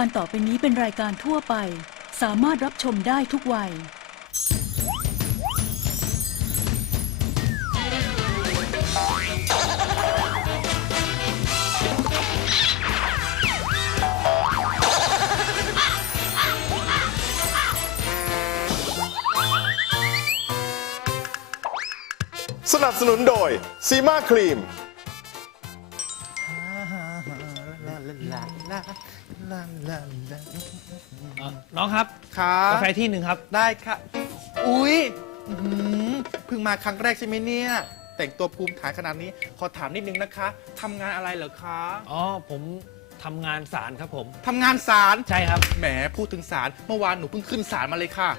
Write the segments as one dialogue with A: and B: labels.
A: การต่อไปนี้เป็นรายการทั่วไป สามารถรับชมได้ทุกวัย
B: สนับสนุนโดยซีมาครีม
C: เอ่อน้องครับ
D: ค่ะ
C: กาแฟที่หนึ่งครับ
D: ได้ค่ะ อุ้ยอื้อหือเพิ่งมาครั้งแรกใช่ไหมเนี่ย แต่งตัวภูมิฐานขนาดนี้ ขอถามนิดนึงนะคะทำงานอะไรเหรอคะ
C: อ๋อ ผมทำงานศาลครับผม
D: ทำงานศาล
C: ใช่ครับ
D: แหมพูดถึงศาลเมื่อวานหนูเพิ่งขึ้นศาลมาเลยค่ะ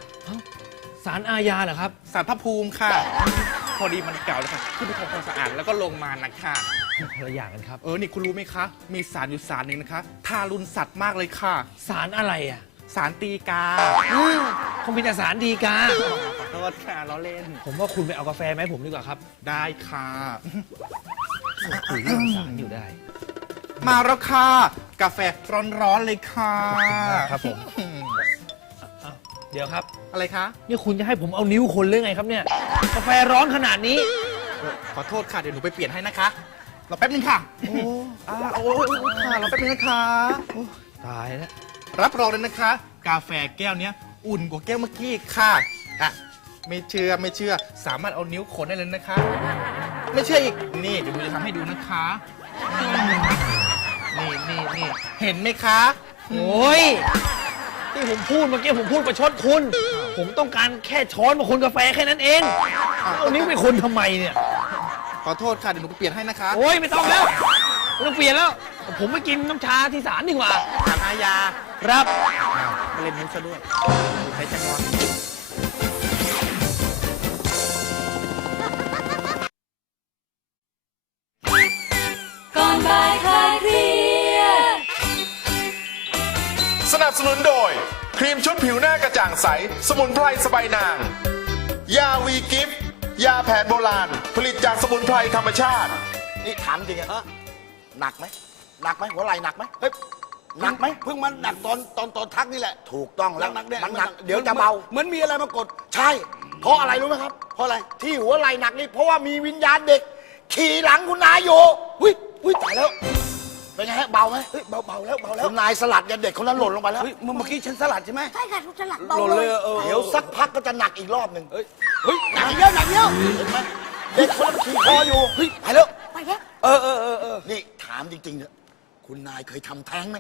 C: ศาลอาญาเหรอครับ
D: ศาลพระภูมิค่ะ พอดีมันเก่าแล้วค่ะขึ้นไปทำความสะอาดแล้วก็ลงมานะคะ
C: คนละอย่างกันครับ
D: เออ นี่คุณรู้ไหมคะ มีศาลอยู่ศาลหนึ่งนะคะ ทารุณสัตว์มากเลยค่ะ
C: ศาลอะไรอะ
D: ศาลตีกา
C: คงเป็นแต่ศาลดีกา
D: ขอโทษค่ะเราเล่น
C: ผมว่าคุณไปเอากาแฟไหมาให้ผมดีกว่าครับ
D: ได้ค่ะ
C: คุยเรื่องศาลอยู่ได้
D: มาแล้วค่ะ กาแฟร้อนๆเลยค่ะ
C: ขอบคุณมากครับผมอ้าวเดี๋ยวครับ
D: อะไรคะ
C: นี่คุณจะให้ผมเอานิ้วคนหรือไงครับเนี่ย กาแฟร้อนขนาดนี้
D: เออขอโทษค่ะ เดี๋ยวหนูไปเปลี่ยนให้นะคะ รอแป๊บนึงค่ะ โอ้อาโอ้ยโอ้ยค่ะรอแป๊บนึงนะคะโอ้
C: ตายแล้ว
D: รับรองเลยนะคะ กาแฟแก้วเนี้ย อุ่นกว่าแก้วเมื่อกี้ค่ะอะ ไม่เชื่อไม่เชื่อ สามารถเอานิ้วขนได้เลยนะคะ ไม่เชื่ออีก นี่เดี๋ยวหนูจะทำให้ดูนะคะอืมนี่นี่นี่เห็นไหมคะ
C: โอ้ยที่ผมพูดเมื่อกี้ผมพูดประชดคุณ ผมต้องการแค่ช้อนมาคนกาแฟแค่นั้นเอง เอานิ้วไปคนทำไมเนี่ย
D: ขอโทษค่ะเดี๋ยวหนูไปเปลี่ยนให้นะคะ
C: โอ้ยไม่ต้องแล้วไม่ต้องเปลี่ยนแล้ว ผมไปกินน้ำชาที่ศาลดีกว่า
D: ถามอาญา
C: ครับ
D: อ้าวมาเล่นมุกซะด้วยใช้จังหวะ
A: ก่อนบ่ายคลายเครียด
B: สนับสนุนโดย ครีมชุดผิวหน้ากระจ่างใส สมุนไพรสบายนาง ยาวีกิฟต์ ยาแผนโบราณ ผลิตจากสมุนไพรธรรมชาติ
E: นี่ถามจริงอะฮะหนักไหมหนักไหมหัวไหล่หนักไหมเฮ้ยหนักไหม
F: เพิ่งมันหนักตอนตอนตอนทักนี่แหละ
E: ถูกต้องแล้ว
F: หนักๆเนี่ย
E: มันหนักเดี๋ยวจะเบา
F: เหมือนมีอะไรมากด
E: ใช่ เพราะอะไรรู้ไหมครับ
F: เพราะอะไร
E: ที่หัวไหล่หนักนี่เพราะว่ามีวิญญาณเด็ก ขี่หลังคุณนายอยู่
F: อุ้ยอุ้ยตายแล้ว
E: เป็นไงฮะเบาไหม
F: เฮ้ยเบาเบาแล้วเบาแล้ว
E: คุณนายสลัดเนี่ยเด็กคนนั้นหล่นลงไปแล้ว
F: เฮ้ยเมื่อเมื่อกี้ฉันสลัดใช่ไหม
G: ใช่ค่ะทุกฉลัก
F: ห
G: เบา
F: ล่น
G: เล
F: เลย
G: ย
F: เออ
E: เดี๋ยวสักพักก็จะหนักอีกรอบหนึ่ง
F: เฮ้ยเฮ้ยหนักอีกแล้วหนักอีกแล้ว
E: เห็นไหมเด็กคนนั้นขี่คออยู่
F: เฮ้ยไปแล้ว
G: ไปแล้ว
F: เออเออเออเออ
E: นี่ถามจริงๆเถอะคุณนายเคยทำแท้งไหม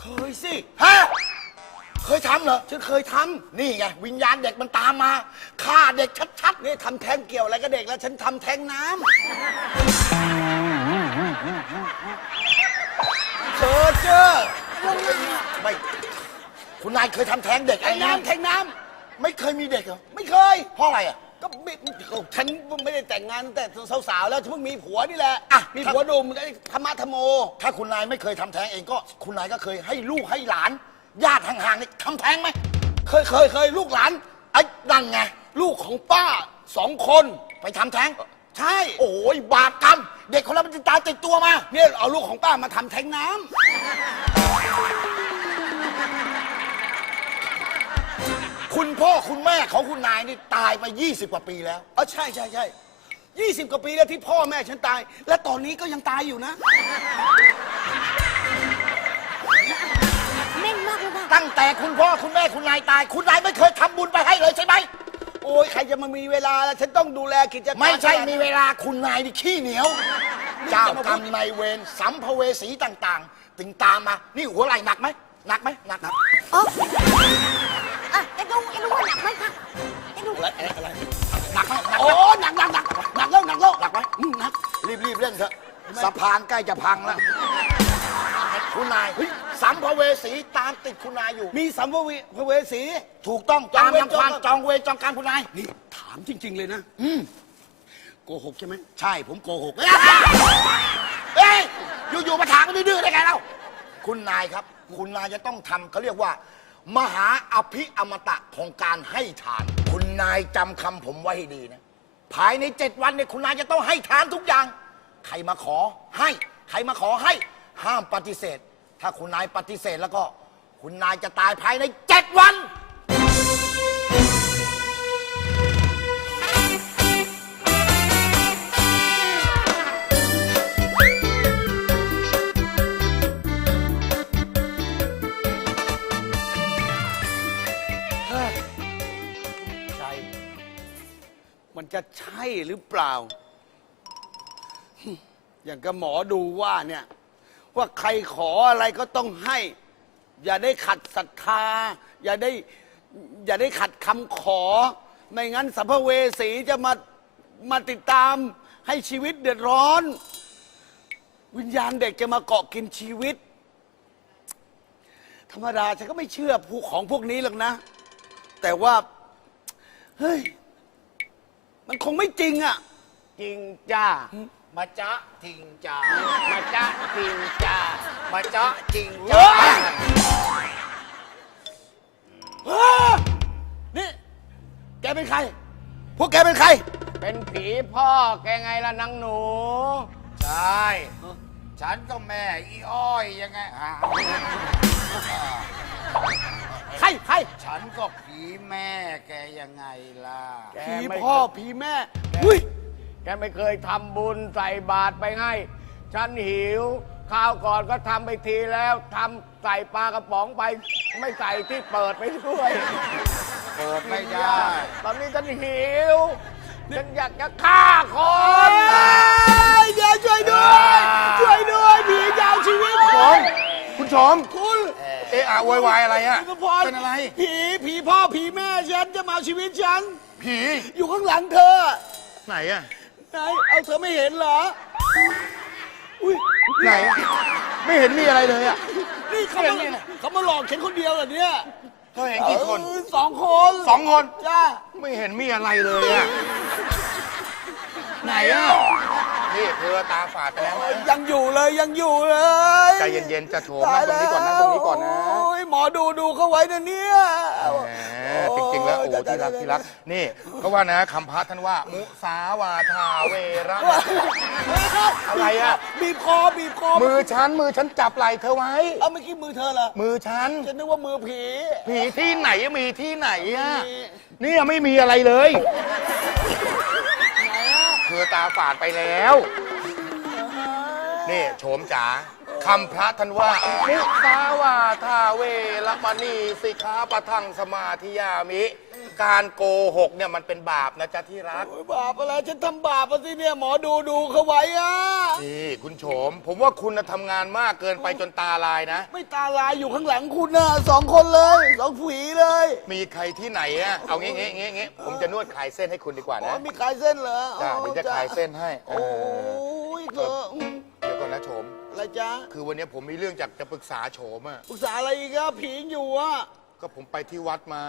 F: เคยสิ
E: ฮะเคยทำเหรอ
F: ฉันเคยท
E: นี่ไงวิญญาณเด็กมันตามมาฆ่าเด็กชัดำ
F: นี่ทำแท้งเกี่ยวอะไรกับเด็กแล้ว ฉันทำแท้งน้ำ เธอเจอ
E: ๆไม่ คุณนายเคยทำแท้งเด็ก
F: แท้งน้ำแท้งน้
E: ไม่เคยมีเด็กเหรอำ
F: ไม่เคย
E: เพราะอะไรอะ
F: ก็ไม่ฉันไม่ได้แต่งงานตั้งแต่สาวๆแล้วฉันเพิ่งมีผัวนี่แหละ
E: อะ
F: มีผัวดุมไอ้ธรรมะธรรมโม
E: ถ้าคุณนายไม่เคยทำแท้งเองก็คุณนายก็เคยให้ลูกให้หลาน ญาติห่างๆนี่ทำแท้งไหม
F: เคยเคยเคยลูกหลาน
E: ไอ้นั่นไง
F: ลูกของป้าสองคน
E: ไปทำแท้ง
F: ใช่
E: โอ้ยบาปกรรม เด็กคนนั้นมันจะตายติดตัวมา
F: เนี่ยเอาลูกของป้ามาทำแท้งน้ำ
E: คุณพ่อคุณแม่ของคุณนายนี่ตายไป 20 กว่าปีแล้ว
F: อ๋อใช่ใช่ใช่ยี่สิบกว่าปีแล้วที่พ่อแม่ฉันตาย และตอนนี้ก็ยังตายอยู่นะ
G: แม่นมากเลยค่ะ
E: ตั้งแต่คุณพ่อคุณแม่คุณนายตาย คุณนายไม่เคยทำบุญไปให้เลยใช่ไหม
F: โอ้ยใครจะมามีเวลาล่ะฉันต้องดูแลกิจการ
E: ไม่ใช่
F: ขนาด
E: มีเวลาคุณนายนี่ขี้เหนียว เจ้ากรรมนายเวรสัมภเวสีต่างๆ ถึงตามมา นี่หัวไหล่หนักไหมหนักไหมหนักหนัก
G: เอออะไอ้ดูไอ้ดูว่าหนักไหมคะไอ้ดู
E: อะไรอะไรหนักไหมหนัก
F: โอ้
E: ไหม
F: หนักหนักหนักหนักแล้วหนักแล้ว
E: หนักไหม
F: อืมหนัก
E: รีบรีบเล่นเถอะสะพานใกล้จะพังแล้ว คุณนายสัมภเวสีตามติดคุณนายอยู่
F: มีสัมภเวภเวสี
E: ถูกต้องตามน้ำพันจองเวรจองการคุณนาย
F: นี่ถามจริง ๆ เลยนะโกหกใช่ไหม
E: ใช่ผมโกหกเอ้ยอยู่ๆมาถามกันดื้อๆได้ไงเล่าคุณนายครับ คุณนายจะต้องทำเขาเรียกว่า มหาอภิอมตะของการให้ทาน คุณนายจำคำผมไว้ให้ดีนะ ภายในเจ็ดวันเนี่ยคุณนายจะต้องให้ทานทุกอย่าง ใครมาขอให้ ใครมาขอให้ ห้ามปฏิเสธ ถ้าคุณนายปฏิเสธแล้วก็ คุณนายจะตายภายในเจ็ดวัน
F: ใช่มันจะใช่หรือเปล่า อย่างกับหมอดูว่าเนี่ย ว่าใครขออะไรก็ต้องให้ อย่าได้ขัดศรัทธา อย่าได้อย่าได้ขัดคำขอ ไม่งั้นสัมภเวสีจะมามาติดตามให้ชีวิตเดือดร้อน วิญญาณเด็กจะมาเกาะกินชีวิต ธรรมดาฉันก็ไม่เชื่อพวกของพวกนี้หรอกนะ แต่ว่าเฮ้ยมันคงไม่จริงอะ
H: จริงจ้า มาจ๊ะจริงจ้ามาจ๊ะจริงจ้ามาจ๊ะจริงจ้า
F: เฮ้ยนี่ แกเป็นใคร พวกแกเป็นใคร
H: เป็นผีพ่อแกไงล่ะนางหนู ใช่ ฉันก็แม่อีอ้อยยังไงฮะ
F: ใครใคร
H: ฉันก็ผีแม่แกยังไงล่ะ
F: ผีพ่อผีแม่ อุ้ย
H: แกไม่เคยทำบุญใส่บาตรไปให้ ฉันหิว ข้าวก่อนก็ทำไปทีแล้วทำใส่ปลากระป๋องไป ไม่ใส่ที่เปิดไปด้วยเปิดไม่ได้ ตอนนี้ฉันหิว ฉันอยากจะฆ่าคน
F: เดี๋ยวช่วยด้วย ช่วยด้วยผีจะเอาชีวิตผม
B: คุณชม
F: คุณ
B: เอะอะโวยวายอะไรอะ
F: คุณสมพร
B: เป็นอะไร
F: ผีผีพ่อผีแม่ฉันจะมาเอาชีวิตฉัน
B: ผี
F: อยู่ข้างหลังเธอ
B: ไหนอะ
F: ไหนเอาเธอไม่เห็นเหรอ อุ้ย
B: ไหนไม่เห็นมีอะไรเลยอะ
F: นี่เขามาเขามาหลอกฉันคนเดียวเหรอเนี่ย
B: เธอเห็นกี่คน
F: เออสองคน
B: สองคน
F: จ้า
B: ไม่เห็นมีอะไรเลยอะไหนอะ นี่เธอตาฝาดไปแล้วนะ
F: ยังอยู่เลยยังอยู่เลย
B: ใจเย็นๆจะโฉมนั่งตรงนี้ก่อนนั่งตรงนี้ก่อนนะ
F: โอ้ยหมอดูดูเขาไว้นะเนี่ย
B: แหมจริงๆ แล้วโอ้โหที่รักที่รัก นี่เขาว่านะคำพระท่านว่า มุสาวาทาเวระ อะไรอะ
F: บีบคอบีบคอ
B: มือฉันมือฉันจับไหล่เธอไว้
F: เอาเมื่อกี้มือเธอเหรอ
B: มือฉัน
F: ฉันนึกว่ามือผี
B: ผีที่ไหนมีที่ไหนอะ
F: มี
B: เนี่ยไม่มีอะไรเลยเธ อตาฝาดไปแล้ว นี่โฉมจ๋าคำพระท่านว่ามุสาวาทาเวรมณีสิกขาปะทังสมาธิยามิ การโกหกเนี่ยมันเป็นบาปนะจ๊ะที่รัก
F: โอ้ยบาปอะไรฉันทำบาปอะสิเนี่ยหมอดูดูเขาไว้อะ
B: นี่คุณโฉม ผมว่าคุณน่ะทำงานมากเกินไปจนตาลายนะ
F: ไม่ตาลายอยู่ข้างหลังคุณนะสองคนเลยสองผีเลย
B: มีใครที่ไหนอะเอางี้งี้งี้งี้ผมจะนวดคลายเส้นให้คุณดีกว่า
F: อ๋อ
B: นะ
F: มีคลายเส้นเหรอ
B: จ้า
F: อ๋อ
B: เดี๋ยวจะคลายเส้นให้เอ
F: โอ้
B: อย
F: เธออืม
B: เดี๋ยวก่อนนะโฉม
F: อะไรจ๊ะ
B: คือวันนี้ผมมีเรื่องจากจะปรึกษาโฉมอะ
F: ปรึกษาอะไรอีกอะผีอยู่อะ
B: ก็ผมไปที่วัดมา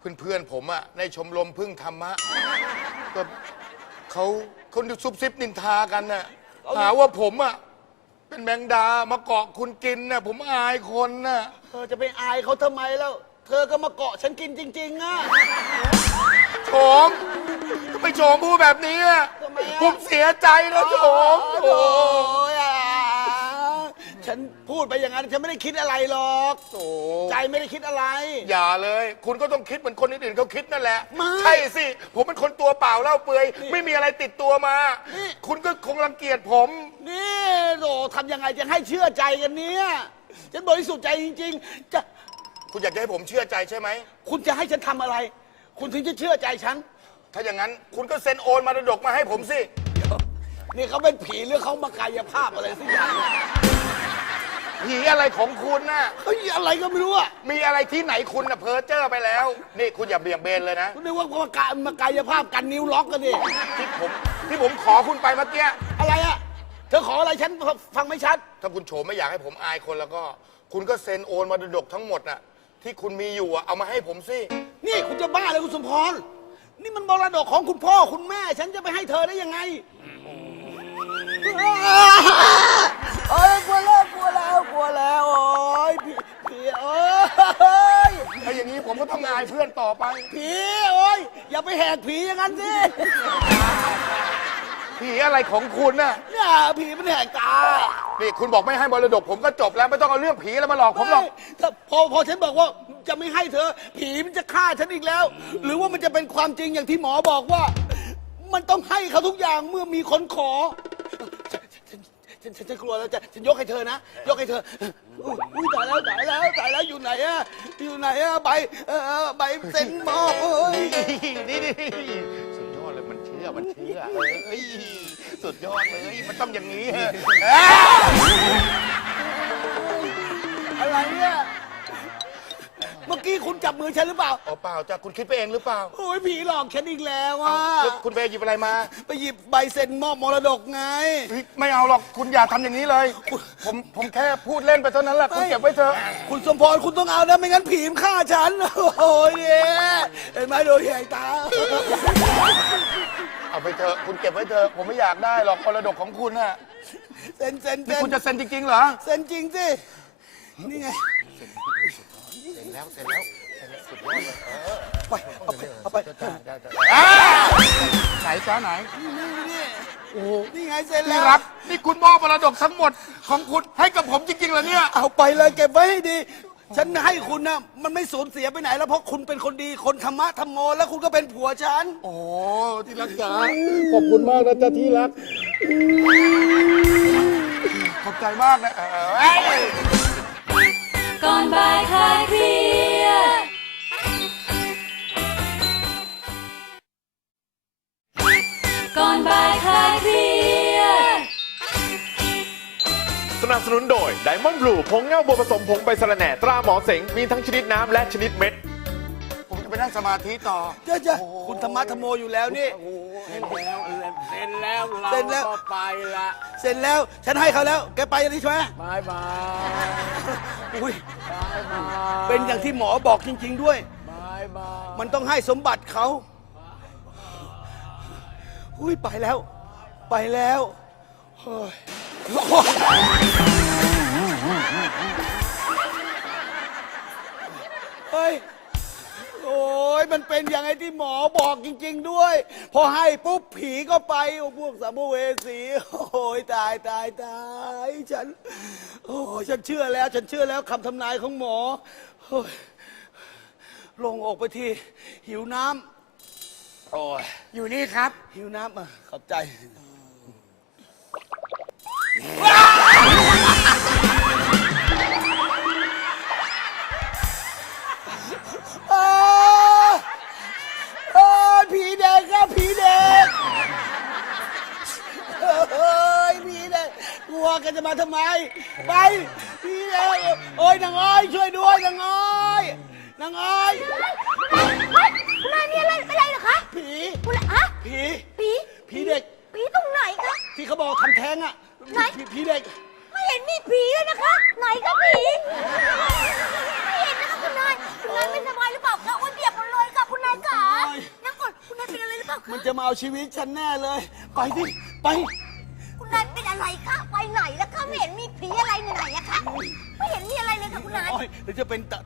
B: เพื่อนๆผมอะในชมรมพึ่งธรรมะก็เขาเขาซุบซิบนินทากันน่ะหาว่าผมอะเป็นแมงดามาเกาะคุณกินน่ะผมอายคนน่ะ
F: เธอจะไปอายเขาทำไมแล้ว เธอก็มาเกาะฉันกินจริง ๆอะ
B: โฉมทำไมโฉมพูดแบบนี้อะ
F: ทำไมอะ
B: ผมเสียใจนะโฉม
F: โอ้
B: โอ้
F: ยอะ ฉันพูดไปอย่างนั้นฉันไม่ได้คิดอะไรหรอก
B: โห
F: ใจไม่ได้คิดอะไร
B: อย่าเลย คุณก็ต้องคิดเหมือนคนอื่นๆเขาคิดนั่นแหละ
F: ไม่
B: ใช่สิ ผมเป็นคนตัวเปล่าเล่าเปลือยไม่มีอะไรติดตัวมา
F: นี่
B: คุณก็คงรังเกียจผม
F: นี่โหทำยังไงจะให้เชื่อใจกันเนี่ยฉันบริสุทธิ์ใจจริง ๆ จะ
B: คุณอยากจะให้ผมเชื่อใจใช่ไหม
F: คุณจะให้ฉันทำอะไร คุณถึงจะเชื่อใจฉัน
B: ถ้าอย่างนั้นคุณก็เซ็นโอนมาดกมาให้ผมสิ
F: นี่เขาเป็นผีหรือเขามากายภาพอะไรสักอย่างเนี่ย
B: ผีอะไรของคุณน่ะ
F: เฮ้ยอะไรก็ไม่รู้อะ
B: มีอะไรที่ไหนคุณน่ะเพอเจอร์ไปแล้ว นี่คุณอย่าเบี่ยงเบนเลยนะ
F: คุณนึกว่าเขามากามากายภาพกันนิ้วล็อกกันดิ
B: ที่ผมที่ผมขอคุณไปเมื่อกี้
F: อะไรอะเธอขออะไรฉันฟังไม่ชัด
B: ถ้าคุณโฉมไม่อยากให้ผมอายคนแล้วก็ คุณก็เซ็นโอนมาดกทั้งหมดน่ะ ที่คุณมีอยู่อะเอามาให้ผมสิ
F: นี่คุณจะบ้าเลยคุณสมพรนี่มันมรดกของคุณพ่อคุณแม่ ฉันจะไปให้เธอได้ยังไงเไปแหกผีอย่างนั้นสิ
B: ผีอะไรของคุณน่ะ
F: เนี่ยผีมันแหกตา
B: นี่คุณบอกไม่ให้มรดกผมก็จบแล้วไม่ต้องเอาเรื่องผีแล้วมาหลอกผมหรอก
F: ถ้าพอพอฉันบอกว่าจะไม่ให้เธอ ผีมันจะฆ่าฉันอีกแล้ว หรือว่ามันจะเป็นความจริงอย่างที่หมอบอกว่า มันต้องให้เขาทุกอย่างเมื่อมีคนขอ ฉันฉันฉันฉันกลัวแล้วจะฉันยกให้เธอนะ ยกให้เธออุ้ยอุ้ยตายแล้วตายแล้วตายแล้วอยู่ไหนอะอยู่ไหนอะใบเออใบเซ็นมอบเอ้ย
B: นี่นี่สุดยอดเลยมันเชื่อมันเชื่อเอ้ยสุดยอดเลยมันต้องอย่างนี้
F: อะไรเนี่ยเมื่อกี้คุณจับมือฉันหรือเปล่า
B: อ๋อเปล่าจ้ะคุณคิดไปเองหรือเปล่า
F: โอ้ยผีหลอกฉันอีกแล้วอะ
B: แล้วคุณไปหยิบอะไรมา
F: ไปหยิบใบเซ็นมอบมรดกไง
B: เฮ้ยไม่เอาหรอกคุณอย่าทำอย่างนี้เลย ผมผมแค่พูดเล่นไปเท่านั้นแหละคุณเก็บไว้เถอะ
F: คุณสมพรคุณต้องเอานะไม่งั้นผีมนฆ่าฉัน โอ้ยเนี่ยเห็นไหมโดนใหญ่ตา
B: เอาไปเถอะคุณเก็บไว้เถอะผมไม่อยากได้หรอกมรดกของคุณน่ะ
F: เซ็นเซ็น
B: นี่
F: เซ็น
B: คุณจะเซ็นจริงๆเหรอ
F: เซ็นจริงสินี่ไง
B: เซ็นแล้วเซ็นแล้วสุดยอดเลยเออ
F: ไปเอาไปเอาไป
B: ได้ได้าไหนจ้าไหน
F: นี่โอ้นี่ไงเซ็น
B: ที่
F: แล้ว
B: รักนี่คุณมอบมรดกทั้งหมดของคุณให้กับผมจริงๆเหรอเนี่ย
F: เอาไปเลยเก็บไว้ให้ดี ฉันให้คุณนะมันไม่สูญเสียไปไหน แล้วเพราะคุณเป็นคนดีคนธรรมะธรรมโมแล้วคุณก็เป็นผัวฉัน
B: โอ้ที่รักจ๋าขอบคุณมากนะจ๊ะที่รัก ขอบใจมากนะเออเอ้ย
A: ก่อนบ่ายคลายเครียดก่อนบ่ายคลายเครียด
I: สนับสนุนโดยไดมอนด์บลูผงเงาบัวผสมผงใบสะระแหน่ ตราหมอเสง มีทั้งชนิดน้ำและชนิดเม็ด
B: ผมจะไปนั่งสมาธิต่อ
F: เจ้าจ้ะคุณธรรมะธรรมโมอยู่แล้วนี่
H: เซ็นแล้วเซ็นแล้วเรา
F: เซ็นแล้ว
H: ก็ไปละ
F: เสร็จแล้วฉันให้เขาแล้ว แกไปอันนี้ใช่ไหม
H: บายบาย
F: อุ้ย
H: บายบาย
F: เป็นอย่างที่หมอบอกจริง ๆ ด้วย
H: บายบาย
F: มันต้องให้สมบัติเขาอุ้ยไปแล้ว ไปแล้วเฮ้ยเฮ้ย โอ้ยมันเป็นอย่างไงที่หมอบอกจริง ๆ ด้วย พอให้ปุ๊บผีก็ไปโอ้พวกสัมภเวสีโอ้ยตายตายตายฉัน โอ้ยฉันเชื่อแล้ว ฉันเชื่อแล้วคำทำนายของหมอโอ้ยลงอกไปทีหิวน้ำโอ้ย
H: อยู่นี่ครับ
F: หิวน้ำอะขอบใจอ้ วัวกันจะมาทำไม ไปผีเด็กโอ้ยนางอ้อยช่วยด้วยนางอ้อยนางอ้อย
G: เฮ้ยคุณนายมีอะไรเป็นไรเหรอคะ
F: ผี
G: คุณนายฮะ
F: ผี
G: ผี
F: ผีเด็ก
G: ผีตรงไหนคะ
F: ที่เขาบอกทำแท้งอะ
G: ไหน
F: ผีผีเด็ก
G: ไม่เห็นมีผีเลยนะคะ ไหนคะผีไม่เห็นนะคะคุณนายคุณนายไม่สบายหรือเปล่าคะอ้วนเปียกหมดเลยค่ะคุณนายขา
F: โอ้ย
G: นั่งก่อนคุณนายเป็นอะไรหรือเปล่าคะ
F: มันจะมาเอาชีวิตฉันแน่เลย ไปสิไป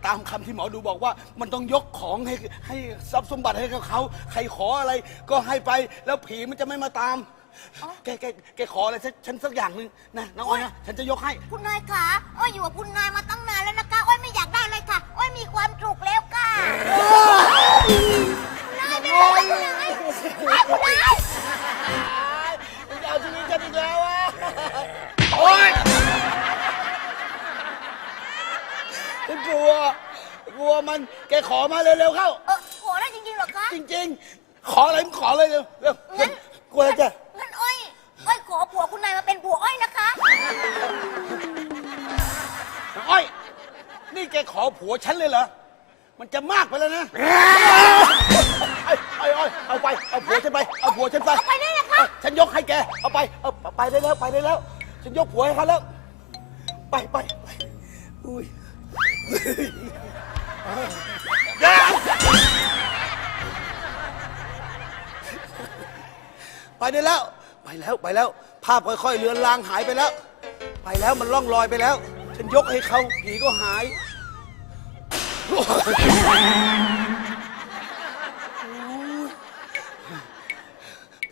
F: ตตามคำที่หมอดูบอกว่า มันต้องยกของให้ให้ทรัพย์สมบัติให้กับเขาใครขออะไรก็ให้ไปแล้วผีมันจะไม่มาตาม แกแกแกขออะไรฉันฉันสักอย่างหนึ่งนะน้องอ้อยนะฉันจะยกให้
G: คุณนายขาอ้อยอยู่กับคุณนายมาตั้งนานแล้วนะคะอ้อยไม่อยากได้อะไรค่ะอ้อยมีความสุขแล้วค่ะคุณนายเป็นอะไรคุณนายอ้าวคุณนาย
F: มึงจะเอาชีวิตฉันอีกแล้วอะ
B: โอ๊ย
F: กลัว กลัวมัน แกขอมาเร็วๆเข้า
G: เออขอได้จริงๆเหรอคะ
F: จริง ๆ ขออะไรมึงขอเลยเร็วเร็ว
G: งั้น
F: กลัวอะไรจ้ะ
G: งั้นอ้อยอ้อยขอผัวคุณนายมาเป็นผัวอ้อยนะคะ
F: อ้อย นี่แกขอผัวฉันเลยเหรอ มันจะมากไปแล้วนะไอ้ไอ้ไอ้ยเอาไป เอาผัวฉันไป เอาผัวฉันไป
G: เอาไปได้เลยคะ
F: ฉันยกให้แก เอาไป เอาไปได้แล้ว ไปได้แล้ว ฉันยกผัวให้เขาแล้ว ไปไปไปอุ้ย ไปได้แล้ว ไปแล้วไปแล้ว ภาพค่อยๆเลือนลางหายไปแล้ว ไปแล้วมันล่องลอยไปแล้ว ฉันยกให้เขาผีก็หาย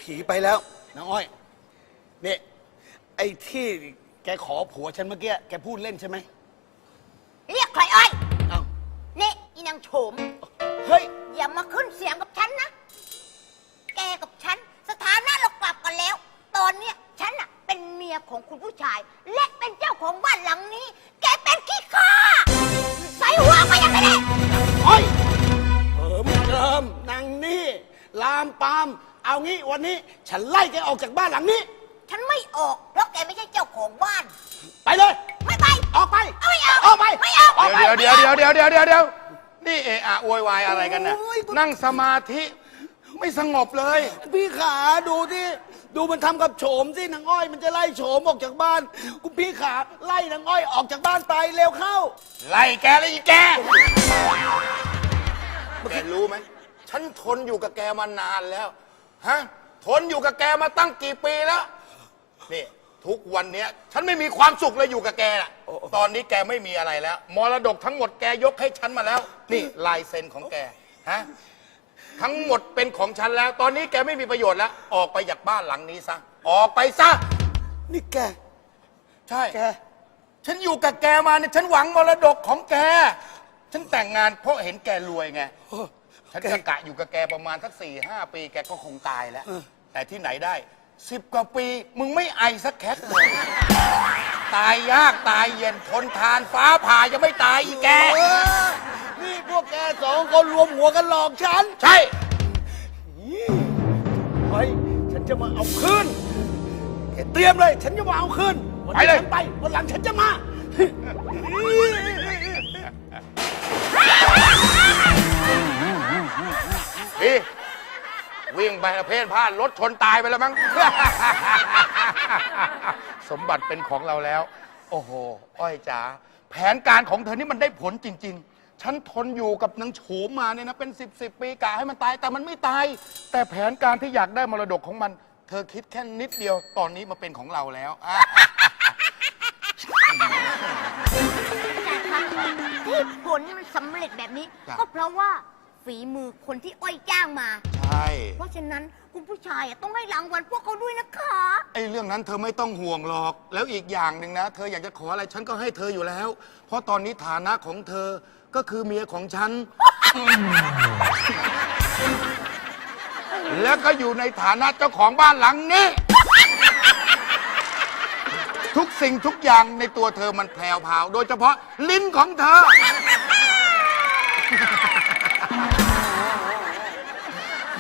F: ผีไปแล้วน้องอ้อยเนี่ยไอ้ที่แกขอผัวฉันเมื่อกี้ แกพูดเล่นใช่ไหม
G: เรียกใครอ้อย
F: เอ้า
G: นี่อีนางโฉม
F: เฮ้ย
G: อย่ามาขึ้นเสียงกับฉันนะ แกกับฉัน สถานะเรากลับกันแล้ว ตอนเนี้ยฉันน่ะเป็นเมียของคุณผู้ชาย และเป็นเจ้าของบ้านหลังนี้ แกเป็นขี้ข้าใส่หัวไปยังไงเนี่ย
F: โอ้ยเหิมเกิมนางนี่ ลามปาม เอางี้วันนี้ ฉันไล่แกออกจากบ้านหลังนี้
G: ฉันไม่ออกเพราะแกไม่ใช่เจ้าของบ้าน
F: ไปเลย
G: ไม่ไป
F: ออกไป
G: เอาไม่เอา
F: ออกไป
G: ไม่เอา
F: ออกไป
B: เดี๋ยวเดี๋ยวเดี๋ยวเดี๋ยวเดี๋ยวเดี๋ยวเดี๋ยวนี่เอะอะโวยวายอะไรกันน่ะ
F: โอ้ย
B: นั่งสมาธิไม่สงบเลย
F: พี่ขาดูที่ดูมันทำกับโฉมสินางอ้อยมันจะไล่โฉมออกจากบ้านคุณพี่ขาไล่นางอ้อยออกจากบ้านไปเร็วเข้า
B: ไล่แกแล้วอีแกแกรู้ไหม ฉันทนอยู่กับแกมานานแล้ว ฮะ ทนอยู่กับแกมาตั้งกี่ปีแล้ว นี่ ทุกวันเนี้ยฉันไม่มีความสุขเลยอยู่กับแกน่ะตอนนี้แกไม่มีอะไรแล้ว มรดกทั้งหมดแกยกให้ฉันมาแล้ว นี่ลายเซ็นของแกฮะทั้งหมดเป็นของฉันแล้ว ตอนนี้แกไม่มีประโยชน์แล้ว ออกไปจากบ้านหลังนี้ซะออกไปซะ
F: นี่แก
B: ใช่
F: แก
B: ฉันอยู่กับแกมาเนี่ยฉันหวังมรดกของแก ฉันแต่งงานเพราะเห็นแกรวยไง ฉันจะกะอยู่กับแกประมาณสักสี่ห้าปีแกก็คงตายแล้ว แต่ที่ไหนได้ สิบกว่าปี มึงไม่ไอสักแคทเลยตายยากตายเย็นทนทานฟ้าผ่ายังไม่ตายอีกแก
F: เออนี่พวกแกสองคนรวมหัวกันหลอกฉัน
B: ใช่
F: เฮ้ยฉันจะมาเอาคืนแกเตรียมเลย ฉันจะมาเอาคืนวัน
B: ไป
F: นี้
B: เลย
F: ฉันไปวันหลังฉันจะมา
B: พี่ วิ่งไปประเภทพลาดรถชนตายไปแล้วมั้ง สมบัติเป็นของเราแล้ว โอ้โห อ้อยจ๋าแผนการของเธอนี่มันได้ผลจริง ๆ ฉันทนอยู่กับนางโฉมมาเนี่ยนะ เป็นสิบสิบปีกะให้มันตายแต่มันไม่ตาย แต่แผนการที่อยากได้มรดกของมัน เธอคิดแค่นิดเดียวตอนนี้มาเป็นของเราแล้วอะ
G: ที่ผลมันสำเร็จแบบนี้ ก็เพราะว่าฝีมือคนที่อ้อยจ้างมา
B: ช่
G: เพราะฉะนั้นคุณผู้ชายอะต้องให้รางวัลพวกเขาด้วยนะคะ
B: ไอ้เรื่องนั้นเธอไม่ต้องห่วงหรอก แล้วอีกอย่างหนึ่งนะ เธออยากจะขออะไรฉันก็ให้เธออยู่แล้ว เพราะตอนนี้ฐานะของเธอก็คือเมียของฉัน แล้วก็อยู่ในฐานะเจ้าของบ้านหลังนี้ ทุกสิ่งทุกอย่างในตัวเธอมันแพรวพราวโดยเฉพาะลิ้นของเธอ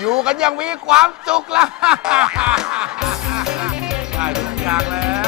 B: อยู่กันอยังมีความสุขละได้ทุกอย่างแล้ว